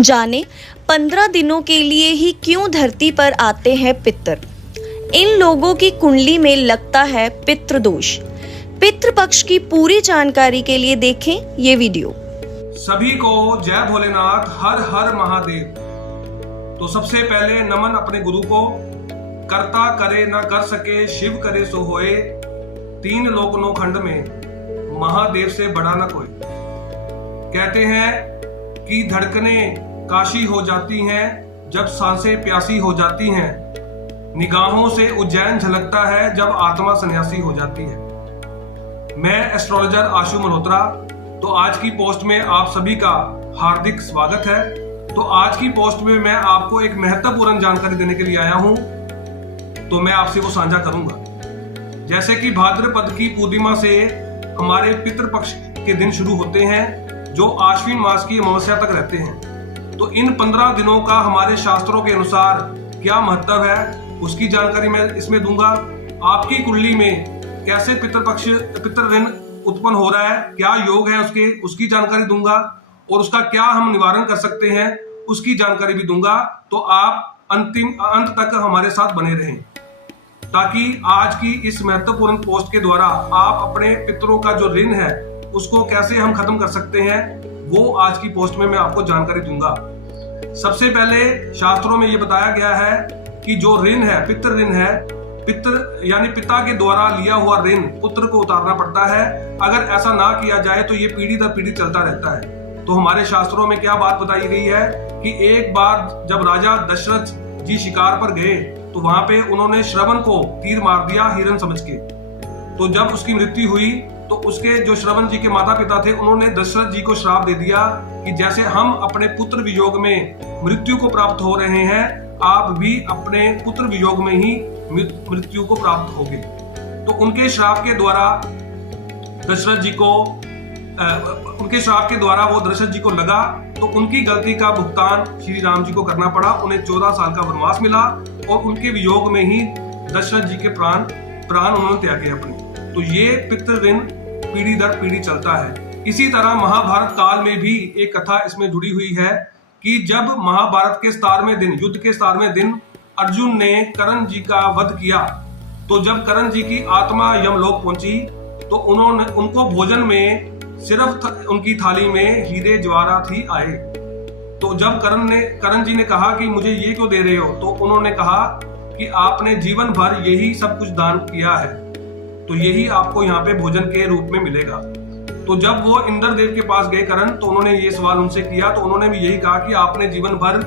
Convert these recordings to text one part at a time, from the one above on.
जाने 15 दिनों के लिए ही क्यों धरती पर आते हैं पितर। इन लोगों की कुंडली में लगता है पितृदोष। पितृपक्ष की पूरी जानकारी के लिए देखें ये वीडियो। सभी को जय भोलेनाथ, हर हर महादेव। तो सबसे पहले नमन अपने गुरु को। करता करे ना कर सके, शिव करे सो होए। तीन लोक नो खंड में महादेव से बड़ा ना कोई। कहते हैं कि धड़कनें काशी हो जाती हैं जब सांसें प्यासी हो जाती हैं। निगाहों से उज्जैन झलकता है जब आत्मा सन्यासी हो जाती है। मैं एस्ट्रोलॉजर आशु मल्होत्रा। तो आज की पोस्ट में आप सभी का हार्दिक स्वागत है। तो आज की पोस्ट में मैं आपको एक महत्वपूर्ण जानकारी देने के लिए आया हूं, तो मैं आपसे वो साझा करूंगा। जैसे कि भाद्रपद की पूर्णिमा से हमारे पितृपक्ष के दिन शुरू होते हैं जो आश्विन मास की अमावस्या तक रहते हैं। तो इन 15 दिनों का हमारे शास्त्रों के अनुसार क्या महत्व है उसकी जानकारी मैं इसमें दूंगा। आपकी कुंडली में कैसे पितृ ऋण उत्पन्न हो रहा है, क्या योग है उसकी जानकारी दूंगा, और उसका क्या हम निवारण कर सकते हैं उसकी जानकारी भी दूंगा। तो आप अंत तक हमारे साथ बने रहें, ताकि आज की इस महत्वपूर्ण पोस्ट के द्वारा आप अपने पितरों का जो ऋण है उसको कैसे हम खत्म कर सकते हैं वो आज की पोस्ट में मैं आपको जानकारी दूंगा। सबसे पहले शास्त्रों में ये बताया गया है कि जो ऋण है, पितृ ऋण है, पितृ यानी पिता के द्वारा लिया हुआ ऋण पुत्र को उतारना पड़ता है। अगर ऐसा ना किया जाए तो ये पीढ़ी दर पीढ़ी चलता रहता है। तो हमारे शास्त्रों में क्या बात बताई गई है कि एक बार जब राजा दशरथ जी शिकार पर गए तो वहां पे उन्होंने श्रवण को तीर मार दिया हिरण समझ के। तो जब उसकी मृत्यु हुई तो उसके जो श्रवण जी के माता पिता थे उन्होंने दशरथ जी को श्राप दे दिया कि जैसे हम अपने पुत्र वियोग में मृत्यु को प्राप्त हो रहे हैं, आप भी अपने पुत्र वियोग में ही मृत्यु को प्राप्त होगे। तो उनके श्राप के द्वारा वो दशरथ जी को लगा, तो उनकी गलती का भुगतान श्री राम जी को करना पड़ा। उन्हें 14 साल का वनवास मिला और उनके वियोग में ही दशरथ जी के प्राण उन्होंने त्यागे अपने। तो ये पितृ ऋण पीढ़ी दर पीढ़ी चलता है। इसी तरह महाभारत काल में भी एक कथा इसमें जुड़ी हुई है कि जब महाभारत के 17वें दिन, युद्ध के 17वें दिन अर्जुन ने कर्ण जी का वध किया, तो जब कर्ण जी की आत्मा यमलोक पहुंची तो उनको भोजन में सिर्फ उनकी थाली में हीरे जवाहरात ही आए। तो जब कर्ण जी ने कहा कि मुझे ये क्यों दे रहे हो, तो उन्होंने कहा कि आपने जीवन भर यही सब कुछ दान किया है, तो यही आपको यहाँ पे भोजन के रूप में मिलेगा। तो जब वो इंद्रदेव के पास गए कर्ण, तो उन्होंने ये सवाल उनसे किया, तो उन्होंने भी यही कहा कि आपने जीवन भर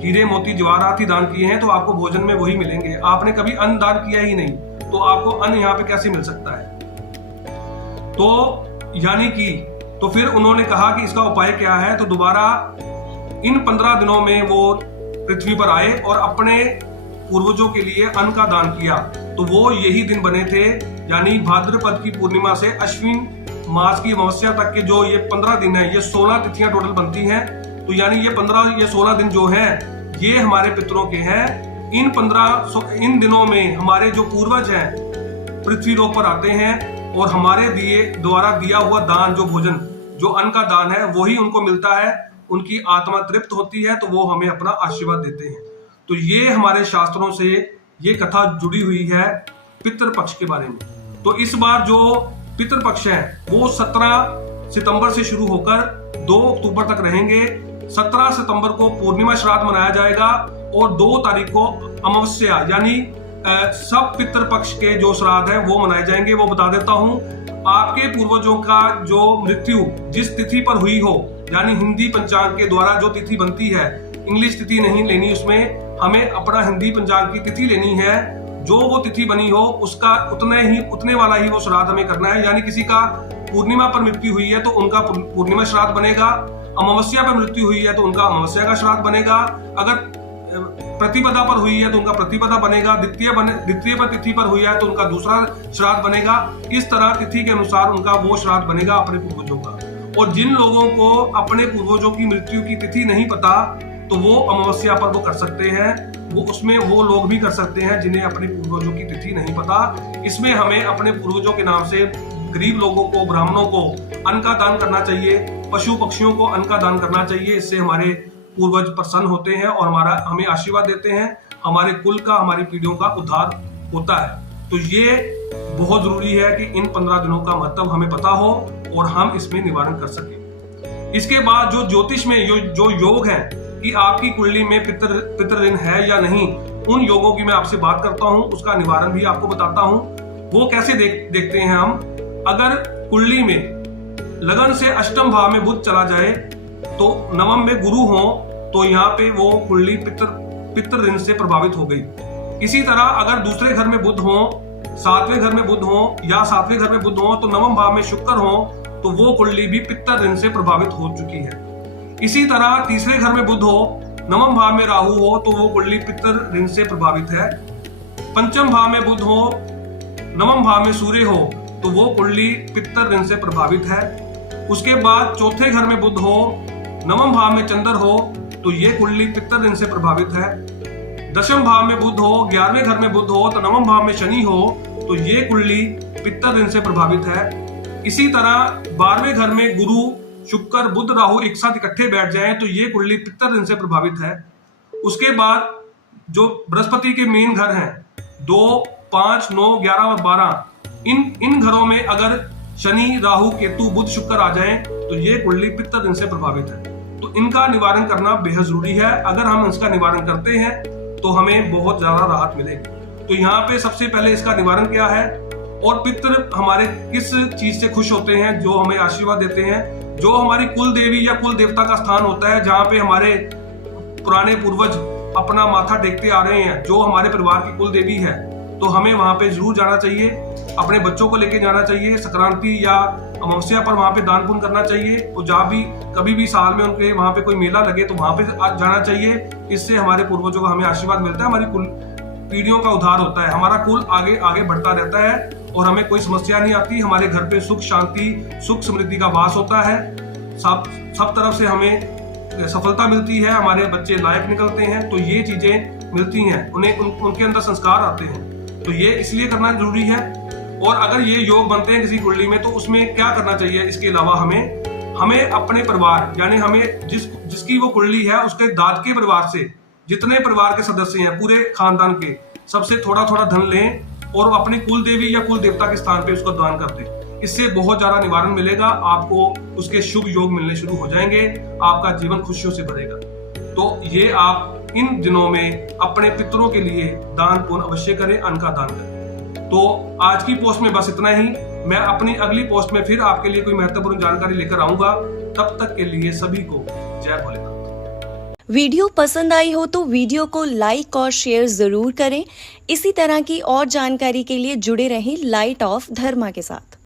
हीरे मोती जवाहरात ही दान किए हैं, तो आपको भोजन में वही मिलेंगे। आपने कभी अन्न दान किया ही नहीं, तो आपको अन्न यहाँ पे कैसे मिल सकता है। तो फिर उन्होंने कहा कि इसका उपाय क्या है। तो दोबारा इन 15 दिनों में वो पृथ्वी पर आए और अपने पूर्वजों के लिए अन्न का दान किया। तो वो यही दिन बने थे, यानी भाद्रपद की पूर्णिमा से अश्विन मास की अमावस्या तक के जो ये 15 दिन है, ये 16 तिथियां टोटल बनती हैं। तो यानी ये 16 दिन जो हैं ये हमारे पितरों के हैं। इन दिनों में हमारे जो पूर्वज हैं पृथ्वी लोक पर आते हैं और हमारे द्वारा दिया हुआ दान, जो भोजन, जो अन्न का दान है, वही उनको मिलता है। उनकी आत्मा तृप्त होती है तो वो हमें अपना आशीर्वाद देते हैं। तो ये हमारे शास्त्रों से ये कथा जुड़ी हुई है पितृपक्ष के बारे में। तो इस बार जो पितृपक्ष है वो 17 सितंबर से शुरू होकर 2 अक्टूबर तक रहेंगे। 17 सितंबर को पूर्णिमा श्राद्ध मनाया जाएगा और 2 तारीख को अमावस्या, यानी सब पितृपक्ष के जो श्राद्ध है वो मनाए जाएंगे। वो बता देता हूं, आपके पूर्वजों का जो मृत्यु जिस तिथि पर हुई हो, यानी हिंदी पंचांग के द्वारा जो तिथि बनती है, इंग्लिश तिथि नहीं लेनी, उसमें हमें अपना हिंदी पंचांग की तिथि लेनी है। जो वो तिथि बनी हो उसका उतने वाला ही वो श्राद्ध हमें करना है। यानी किसी का पूर्णिमा पर मृत्यु हुई है तो उनका पूर्णिमा श्राद्ध बनेगा, अमावस्या पर मृत्यु हुई है तो उनका अमावस्या का श्राद्ध बनेगा, अगर प्रतिपदा पर हुई है तो उनका प्रतिपदा बनेगा, द्वितीय पर तिथि पर हुई है तो उनका दूसरा श्राद्ध बनेगा। इस तरह तिथि के अनुसार उनका वो श्राद्ध बनेगा अपने पूर्वजों का। और जिन लोगों को अपने पूर्वजों की मृत्यु की तिथि नहीं पता तो वो अमावस्या पर वो कर सकते हैं। वो लोग भी कर सकते हैं जिन्हें अपने पूर्वजों की तिथि नहीं पता। इसमें हमें अपने पूर्वजों के नाम से गरीब लोगों को, ब्राह्मणों को अन्न का दान करना चाहिए, पशु पक्षियों को अन्न का दान करना चाहिए। इससे हमारे पूर्वज प्रसन्न होते हैं और हमें आशीर्वाद देते हैं, हमारे कुल का, हमारी पीढ़ियों का उद्धार होता है। तो ये बहुत जरूरी है कि इन 15 दिनों का महत्व हमें पता हो और हम इसमें निवारण कर सकें। इसके बाद जो ज्योतिष में जो योग है कि आपकी कुंडली में पितृ ऋण है या नहीं, उन योगों की मैं आपसे बात करता हूं, उसका निवारण भी आपको बताता हूं। वो कैसे देखते हैं हम। अगर कुंडली में लगन से अष्टम भाव में बुध चला जाए तो नवम में गुरु हो तो यहाँ पे वो कुंडली पितृ ऋण से प्रभावित हो गई। इसी तरह अगर दूसरे घर में बुध हो, 7वें घर में बुध हो या 7वें घर में बुध हो तो नवम भाव में शुक्र हो तो वो कुंडली भी पितृ ऋण से प्रभावित हो चुकी है। इसी तरह तीसरे घर में बुध हो, नवम भाव में राहु हो तो वो कुंडली पितृ ऋण से प्रभावित है। पंचम भाव में बुध हो, नवम भाव में सूर्य हो तो वो कुंडली पितृ ऋण से प्रभावित है। उसके बाद चौथे घर में बुध हो, नवम भाव में चंद्र हो तो ये कुंडली पितृ ऋण से प्रभावित है। दशम भाव में बुध हो, 11वें घर में बुध हो तो नवम भाव में शनि हो तो ये कुंडली पितृ ऋण से प्रभावित है। इसी तरह 12वें घर में गुरु, शुक्र, बुध, राहु एक साथ इकट्ठे बैठ जाएं तो ये कुंडली पितृ ऋण से प्रभावित है। उसके बाद जो बृहस्पति के मेन घर हैं 2, 5, 9, 11 और 12, इन घरों में अगर शनि, राहु, केतु, बुध, शुक्र आ जाएं तो ये कुंडली पितृ ऋण से प्रभावित है। तो इनका निवारण करना बेहद जरूरी है। अगर हम इसका निवारण करते हैं तो हमें बहुत ज्यादा राहत मिलेगी। तो यहाँ पे सबसे पहले इसका निवारण क्या है और पितृ हमारे किस चीज से खुश होते हैं, जो हमें आशीर्वाद देते हैं, जो हमारी कुल देवी या कुल देवता का स्थान होता है जहाँ पे हमारे पुराने पूर्वज अपना माथा टेकते आ रहे हैं, जो हमारे परिवार की कुल देवी है, तो हमें वहां पे जरूर जाना चाहिए। अपने बच्चों को लेके जाना चाहिए। संक्रांति या अमावस्या पर वहां पे दान पुण्य करना चाहिए। और जहाँ भी कभी भी साल में उनके वहां पे कोई मेला लगे तो वहां पे जाना चाहिए। इससे हमारे पूर्वजों का हमें आशीर्वाद मिलता है, हमारी कुल पीढ़ियों का उद्धार होता है, हमारा कुल आगे आगे बढ़ता रहता है और हमें कोई समस्या नहीं आती। हमारे घर पे सुख शांति, सुख समृद्धि का वास होता है। सब तरफ से हमें सफलता मिलती है, हमारे बच्चे लायक निकलते हैं। तो ये चीजें मिलती हैं, उनके अंदर संस्कार आते हैं। तो ये इसलिए करना जरूरी है। और अगर ये योग बनते हैं किसी कुंडली में तो उसमें क्या करना चाहिए, इसके अलावा हमें अपने परिवार यानी हमें जिसकी वो कुंडली है उसके दाद के परिवार से, जितने परिवार के सदस्य हैं पूरे खानदान के, सबसे थोड़ा थोड़ा धन लें और अपनी कुल देवी या कुल देवता के स्थान पे उसको दान कर दें। इससे बहुत ज्यादा निवारण मिलेगा, आपको उसके शुभ योग मिलने शुरू हो जाएंगे, आपका जीवन खुशियों से भरेगा। तो ये आप इन दिनों में अपने पितरों के लिए दान पुण्य अवश्य करें, अन्न का दान करें। तो आज की पोस्ट में बस इतना ही। मैं अपनी अगली पोस्ट में फिर आपके लिए कोई महत्वपूर्ण जानकारी लेकर आऊंगा। तब तक के लिए सभी को जय भोलेनाथ। वीडियो पसंद आई हो तो वीडियो को लाइक और शेयर जरूर करें। इसी तरह की और जानकारी के लिए जुड़े रहें लाइट ऑफ धर्मा के साथ।